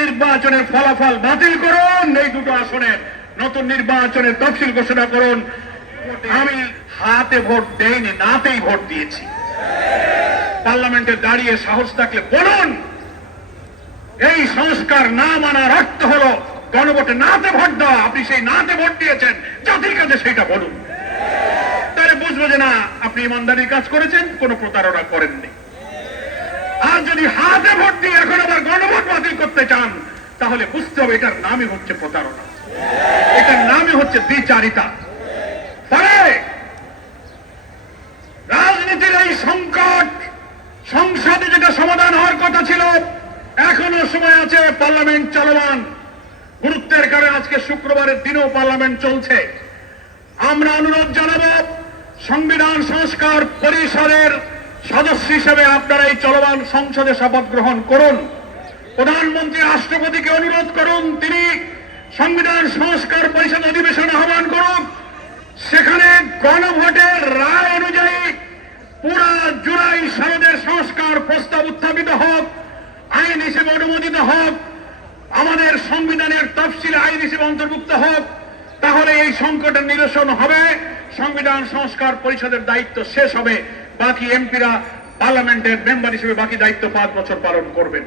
নির্বাচনের ফলাফল বাতিল করুন, এই দুটো আসনের নতুন নির্বাচনের তফসিল ঘোষণা করুন। আমি হাতে ভোট দেইনি, নাতেই ভোট দিয়েছি। পার্লামেন্টে দাঁড়িয়ে সাহস থাকলে বলুন, এই সংস্কার না মানার অর্থ হলো গণভোটে নাতে ভোট দেওয়া। আপনি সেই নাতে ভোট দিয়েছেন, জাতির কাছে সেটা বলুন, তাহলে বুঝবো যে না আপনি ইমানদারির কাজ করেছেন, কোনো প্রতারণা করেননি। আর যদি হাতে ভোট দিয়ে এখন আবার গণভোট বাতিল করতে চান, তাহলে বুঝতে হবে এটার নামই হচ্ছে প্রতারণা, এটার নামই হচ্ছে দ্বিচারিতা। ফলে রাজনীতির এই সংকট সংসদে যেটা সমাধান হওয়ার কথা ছিল, এখনো সময় আছে, পার্লামেন্ট চলমান। গুরুত্বের কারণে আজকে শুক্রবারের দিনেও পার্লামেন্ট চলছে। আমরা অনুরোধ জানাবো, সংবিধান সংস্কার পরিষদের সদস্য হিসেবে আপনারা এই চলমান সংসদে শপথ গ্রহণ করুন। প্রধানমন্ত্রী রাষ্ট্রপতিকে অনুরোধ করুন, তিনি সংবিধান সংস্কার পরিষদ অধিবেশন আহ্বান করুন। সেখানে গণভোটের রায় অনুযায়ী পুরা জুলাই সনদের সংস্কার প্রস্তাব উত্থাপিত হোক, আইন হিসেবে অনুমোদিত হোক, আমাদের সংবিধানের তফসিল আইন হিসেবে অন্তর্ভুক্ত হোক। তাহলে এই সংকটের নিরসন হবে, সংবিধান সংস্কার পরিষদের দায়িত্ব শেষ হবে, বাকি এমপিরা পার্লামেন্টের মেম্বার হিসেবে বাকি দায়িত্ব 5 বছর পালন করবেন।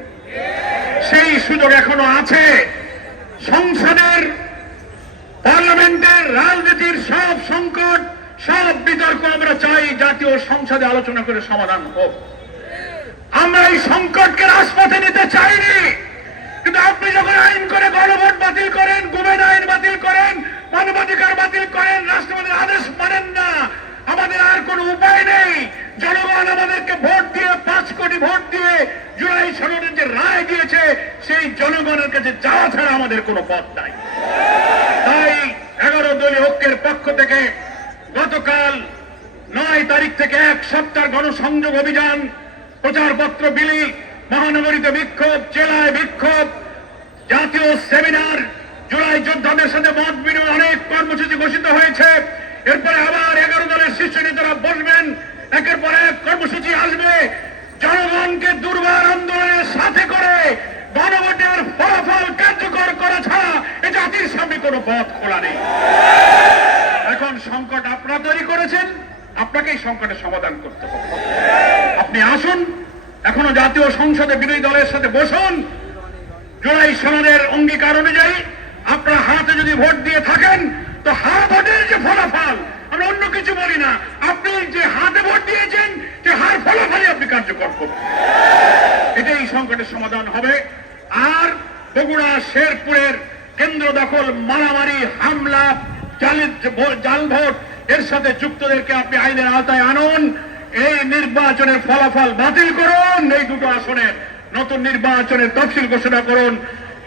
সেই সুযোগ এখনো আছে। সংসদের পার্লামেন্টের রাজনীতির সব সংকট, সব বিতর্ক আমরা চাই জাতীয় সংসদে আলোচনা করে সমাধান হোক। আমরা এই সংকটকে রাজপথে নিতে চাইনি, কিন্তু আপনি যখন আইন করে গণভোট বাতিল করেন, গুমের আইন বাতিল করেন, মানবাধিকার বাতিল করেন, রাষ্ট্রপতির আদেশ মানেন না, আমাদের আর কোন উপায় নেই। জনগণ আমাদেরকে ভোট দিয়ে 5 কোটি ভোট দিয়ে জুলাই সনদের যে রায় দিয়েছে, সেই জনগণের কাছে যাওয়া ছাড়া আমাদের কোনো পথ নাই। তাই 11 দলীয় ঐক্যের পক্ষ থেকে গতকাল 9 তারিখ থেকে 1 সপ্তাহ গণসংযোগ অভিযান, প্রচারপত্র বিলি, মহানগরীতে বিক্ষোভ, জেলায় বিক্ষোভ, জাতীয় সেমিনার, জুলাই যোদ্ধাদের সাথে মত বিনিময়, অনেক কর্মসূচি ঘোষিত হয়েছে। এরপরে আবার 11 দলের শীর্ষ নেতারা বসবেন, একের পর এক কর্মসূচি আসবে। জনগণকে দুর্বার আন্দোলনের সাথে করে গণভোটের ফলাফল কার্যকর করা ছাড়া এ জাতির সামনে কোনো পথ খোলা নেই। এখন সংকট আপনারা তৈরি করেছেন, আপনাকেই সংকটের সমাধান করতে হবে। আপনি আসুন, এখনো জাতীয় সংসদে বিরোধী দলের সাথে বসুন। জুলাই সনদের অঙ্গীকার অনুযায়ী আপনারা হাতে যদি ভোট দিয়ে থাকেন, তো হাত ভোটের যে ফলাফল, আমরা অন্য কিছু বলি না, আপনি যে হাতে ভোট দিয়েছেন যে হার ফলাফলই আপনি কার্যকর করবেন, এটাই সংকটের সমাধান হবে। আর বগুড়া শেরপুরের কেন্দ্র দখল, মারামারি, হামলা, জাল ভোট, এর সাথে যুক্তদেরকে আপনি আইনের আওতায় আনুন। এই নির্বাচনের ফলাফল বাতিল করুন, এই দুটো আসনের নতুন নির্বাচনের তফসিল ঘোষণা করুন।